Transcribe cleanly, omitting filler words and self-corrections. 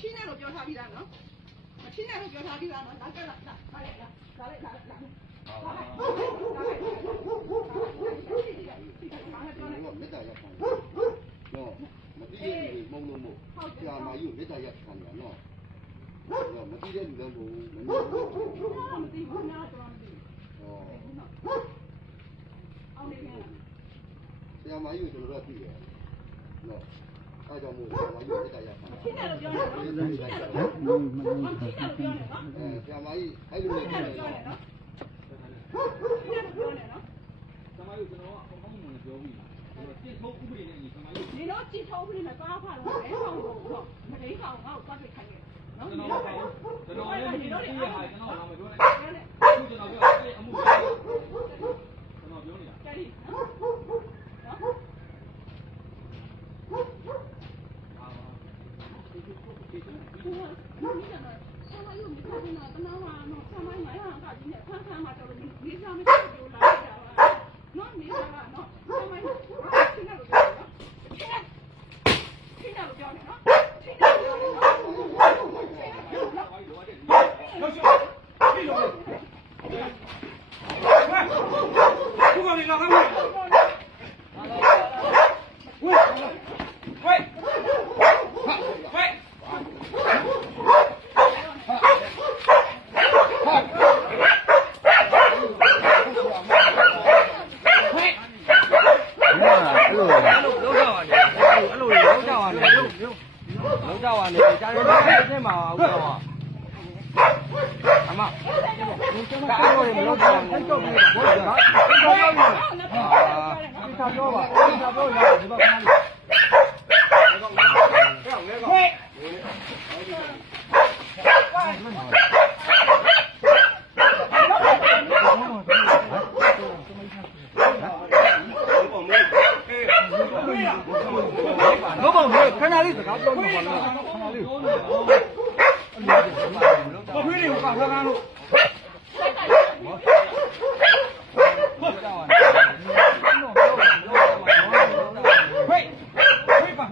ချင်းနဲ့လို့ပြောထားပြီးသားနော်မချင်းနဲ့လို့ပြောထားပြီးသားနော်ဒါကလာလိုက်လာလိုက်လာလိုက်မေတ္တာရပ်ခံနော်မသိတဲ့လူမုံလို့မို့ဆရာမကြီးကိုမေတ္တာရပ်ခံတယ်နော်တော့မသိတဲ့လူလည်းမဟုတ်ဘူးမသိဘူးမသိဘူးနားတော့မသိဘူးအောင်နေပြန်ဆရာမကြီးကိုကျွန်တော်တို့သိတယ်နော်အားကြောင့်မို့ဆရာမကြီးမေတ္တာရပ်ခံချင်းနဲ့လို့ပြောနေနော်ချင်းနဲ့လို့ပြောနေနော်ဆရာမကြီးအဲ့လိုနဲ့ပြောနေနော်ချင်းနဲ့လို့ပြောနေနော်ဆရာမကြီးကျွန်တော်ကအကောင်းမှန်ပြောပြီးကျင့်ထုတ်ဥပဒေနဲ့ညီဆရာမကြီးဒီတော့ကျင့်ထုတ်ဥပဒေနဲ့ပါဖားလို့လဲဆောင်လို့တော့မလိမ့်ဆောင်ငါ့ကိုပတ်ပြခိုင်းတယ်နော်ကျွန်တော်လည်းဒီလိုပြရဟာကျွန်တော်လာမပြောနဲ့အခုကျွန်တော်ပြောအဲ့အမှုကျွန်တော်ပြောနေတာကြည့်နော်လုံးကြပါနဲ့ကြားရတဲ့မှာဟုတ်တော့အမကားလို့မလုပ်တော့ဘူးတော့ဘူးဘောကတော့ပြောပါပြောရဒီဘက်ကနေလောဘောခဏလေးစကားပြောနေပါလားခဏလေးဘာခွေးတွေကိုကားလို့ပါ